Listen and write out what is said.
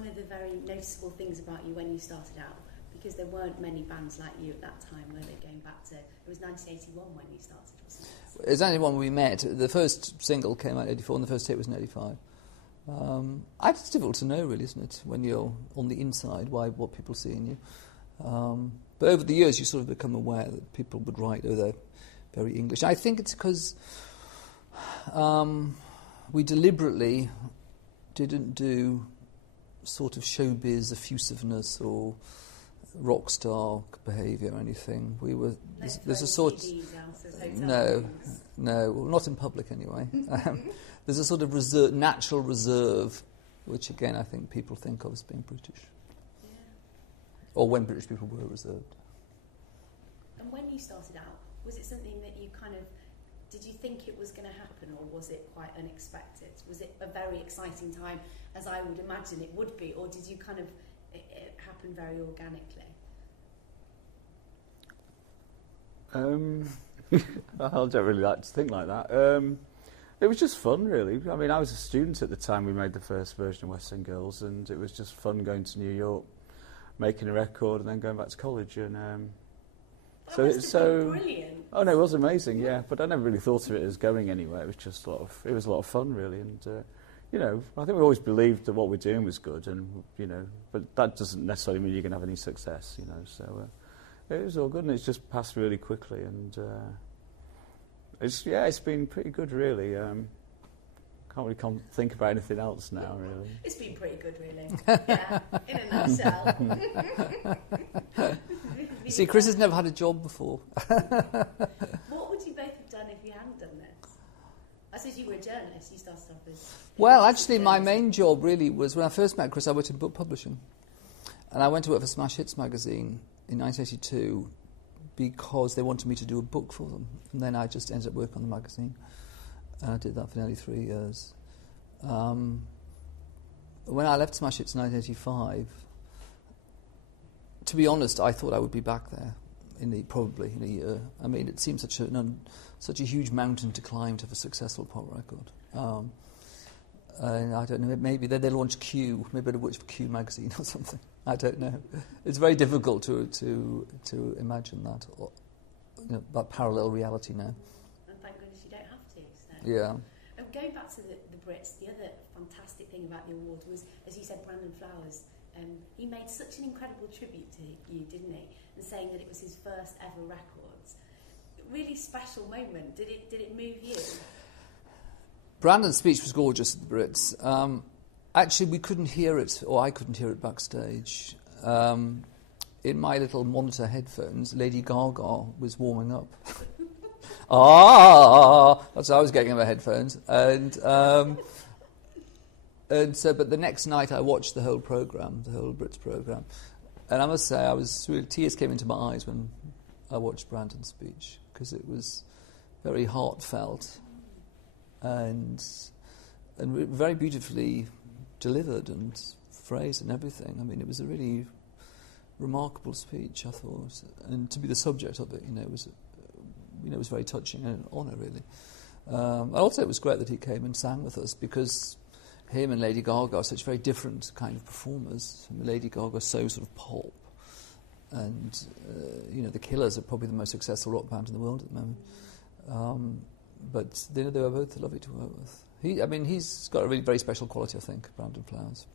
one of the very noticeable things about you when you started out? Because there weren't many bands like you at that time, were they? Going back to, it was 1981 when you started, wasn't it? It was only when we met. The first single came out in 84 and the first hit was in 85. It's difficult to know, really, isn't it, when you're on the inside, what people see in you. But over the years, you sort of become aware that people would write, oh, they're very English. I think it's because we deliberately didn't do sort of showbiz effusiveness or rock star behaviour or anything. We were there's a sort no, not in public anyway. There's a sort of natural reserve, which again I think people think of as being British, or when British people were reserved. And when you started out, was it something that you did you think it was going to happen, or was it quite unexpected? Was it a very exciting time, as I would imagine it would be, or did you it happen very organically? I don't really like to think like that. It was just fun, really. I mean, I was a student at the time we made the first version of West End Girls, and it was just fun going to New York, making a record, and then going back to college. And that must have been brilliant. Oh no, it was amazing, yeah. But I never really thought of it as going anywhere. It was just it was a lot of fun, really. And I think we always believed that what we're doing was good, and but that doesn't necessarily mean you're going to have any success, So it was all good, and it's just passed really quickly, and it's been pretty good, really. Can't really think about anything else now, really. It's been pretty good, really. Yeah, in a nutshell. You see, Chris has never had a job before. What would you both have done if you hadn't done this? I suppose you were a journalist. You started off as... Well, actually, my main job really was, when I first met Chris, I worked in book publishing. And I went to work for Smash Hits magazine in 1982 because they wanted me to do a book for them. And then I just ended up working on the magazine. And I did that for nearly 3 years. When I left Smash Hits in 1985, to be honest, I thought I would be back there probably in a year. I mean, it seems such a huge mountain to climb to have a successful pop record. And I don't know, maybe they launch Q, maybe they'll work for Q magazine or something. I don't know. It's very difficult to imagine that, that parallel reality now. And thank goodness you don't have to. So. Yeah. Going back to the Brits, the other fantastic thing about the award was, as you said, Brandon Flowers. He made such an incredible tribute to you, didn't he? And saying that it was his first ever records. Really special moment. Did it move you? Brandon's speech was gorgeous at the Brits. Actually, we couldn't hear it, or I couldn't hear it backstage. In my little monitor headphones, Lady Gaga was warming up. That's how I was getting in my headphones. And so, but the next night I watched the whole programme, the whole Brits programme. And I must say, tears came into my eyes when I watched Brandon's speech, because it was very heartfelt and very beautifully delivered and phrased and everything. I mean, it was a really remarkable speech, I thought, and to be the subject of it, it was very touching and an honour, really. And also, it was great that he came and sang with us, because him and Lady Gaga are such very different kind of performers. I mean, Lady Gaga is so sort of pop, and the Killers are probably the most successful rock band in the world at the moment. But they were both lovely to work with. He's got a really very special quality, I think, Brandon Flowers.